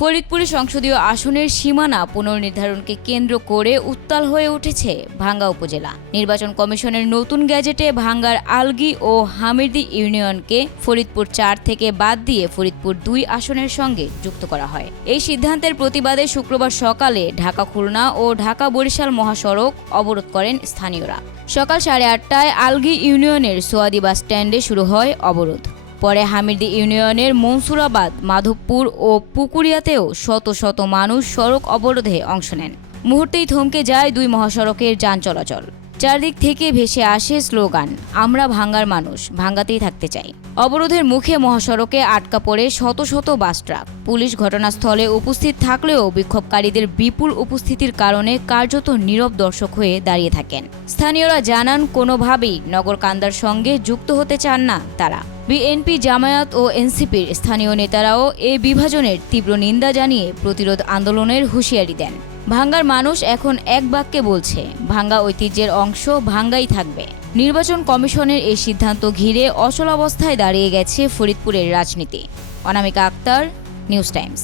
ফরিদপুরে সংসদীয় আসনের সীমানা পুনর্নির্ধারণকে কেন্দ্র করে উত্তাল হয়ে উঠেছে ভাঙ্গা উপজেলা। নির্বাচন কমিশনের নতুন গ্যাজেটে ভাঙ্গার আলগি ও হামিরদি ইউনিয়নকে ফরিদপুর চার থেকে বাদ দিয়ে ফরিদপুর দুই আসনের সঙ্গে যুক্ত করা হয়। এই সিদ্ধান্তের প্রতিবাদে শুক্রবার সকালে ঢাকা খুলনা ও ঢাকা বরিশাল মহাসড়ক অবরোধ করেন স্থানীয়রা। সকাল সাড়ে আটটায় আলগি ইউনিয়নের সোয়াদি বাস স্ট্যান্ডে শুরু হয় অবরোধ। পরে হামিরদি ইউনিয়নের মনসুরাবাদ, মাধবপুর ও পুকুরিয়াতেও শত শত মানুষ সড়ক অবরোধে অংশ নেন। মুহূর্তেই থমকে যায় দুই মহাসড়কের যান চলাচল। চারদিক থেকে ভেসে আসে স্লোগান, আমরা ভাঙ্গার মানুষ, ভাঙ্গাতেই থাকতে চাই। অবরোধের মুখে মহাসড়কে আটকা পড়ে শত শত বাস ট্রাক। পুলিশ ঘটনাস্থলে উপস্থিত থাকলেও বিক্ষোভকারীদের বিপুল উপস্থিতির কারণে কার্যত নীরব দর্শক হয়ে দাঁড়িয়ে থাকেন। স্থানীয়রা জানান, কোনোভাবেই নগরকান্দার সঙ্গে যুক্ত হতে চান না তারা। বিএনপি জামায়াত ও এনসিপির স্থানীয় নেতারাও এ বিভাজনের তীব্র নিন্দা জানিয়ে প্রতিরোধ আন্দোলনের হুঁশিয়ারি দেন। ভাঙ্গার মানুষ এখন এক বাক্যে বলছে, ভাঙ্গা ঐতিহ্যের অংশ, ভাঙ্গাই থাকবে। নির্বাচন কমিশনের এই সিদ্ধান্ত ঘিরে অচলাবস্থায় দাঁড়িয়ে গেছে ফরিদপুরের রাজনীতি। Anamika Akter, news times.